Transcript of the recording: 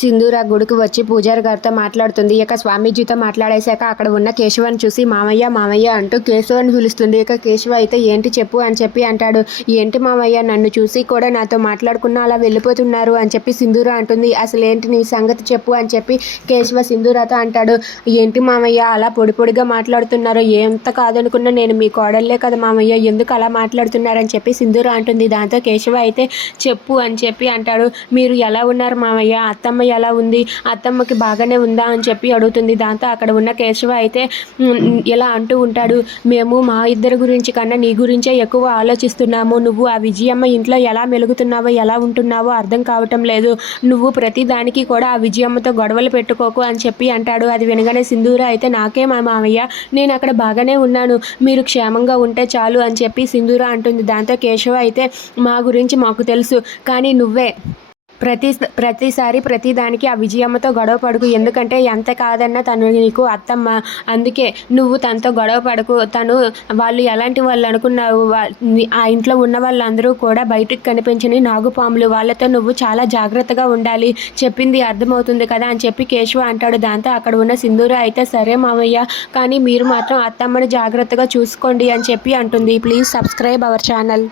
సింధూర గుడికి వచ్చి పూజారి గారితో మాట్లాడుతుంది. ఇక స్వామీజీతో మాట్లాడేశాక అక్కడ ఉన్న కేశవని చూసి మామయ్య మామయ్య అంటూ కేశవని పిలుస్తుంది. ఇక కేశవ అయితే ఏంటి చెప్పు అని చెప్పి అంటాడు. ఏంటి మామయ్య నన్ను చూసి కూడా నాతో మాట్లాడకుండా అలా వెళ్ళిపోతున్నారు అని చెప్పి సింధూర అంటుంది. అసలు ఏంటి నీ సంగతి చెప్పు అని చెప్పి కేశవ సింధూరతో అంటాడు. ఏంటి మామయ్య అలా పొడి పొడిగా మాట్లాడుతున్నారు, ఎంత కాదనుకున్నా నేను మీ కోడళ్ళే కదా మామయ్య, ఎందుకు అలా మాట్లాడుతున్నారని చెప్పి సింధూర అంటుంది. దాంతో కేశవ అయితే చెప్పు అని చెప్పి అంటాడు. మీరు ఎలా ఉన్నారు మామయ్య, అత్తమ్మ ఎలా ఉంది, అత్తమ్మకి బాగానే ఉందా అని చెప్పి అడుగుతుంది. దాంతో అక్కడ ఉన్న కేశవ అయితే ఇలా అంటూ ఉంటాడు. మేము మా ఇద్దరి గురించి కన్నా నీ గురించే ఎక్కువ ఆలోచిస్తున్నాము. నువ్వు ఆ విజయమ్మ ఇంట్లో ఎలా మెలుగుతున్నావో ఎలా ఉంటున్నావో అర్థం కావటం లేదు. నువ్వు ప్రతి దానికి కూడా ఆ విజయమ్మతో గొడవలు పెట్టుకోకు అని చెప్పి అంటాడు. అది వినగానే సింధూర అయితే నాకే మా మామయ్య, నేను అక్కడ బాగానే ఉన్నాను, మీరు క్షేమంగా ఉంటే చాలు అని చెప్పి సింధూర అంటుంది. దాంతో కేశవ అయితే మా గురించి మాకు తెలుసు, కానీ నువ్వే ప్రతిసారి ప్రతిదానికి ఆ విజయమ్మతో గొడవ పడుకు, ఎందుకంటే ఎంత కాదన్నా తను నీకు అత్తమ్మ, అందుకే నువ్వు తనతో గొడవ పడకు. వాళ్ళు ఎలాంటి వాళ్ళు అనుకున్నావు, ఆ ఇంట్లో ఉన్న వాళ్ళందరూ కూడా బయటికి కనిపించని నాగుపాములు, వాళ్ళతో నువ్వు చాలా జాగ్రత్తగా ఉండాలి, చెప్పింది అర్థమవుతుంది కదా అని చెప్పి కేశవ అంటాడు. దాంతో అక్కడ ఉన్న సింధూర అయితే సరే మామయ్య, కానీ మీరు మాత్రం అత్తమ్మని జాగ్రత్తగా చూసుకోండి అని చెప్పి అంటుంది. Please subscribe our channel.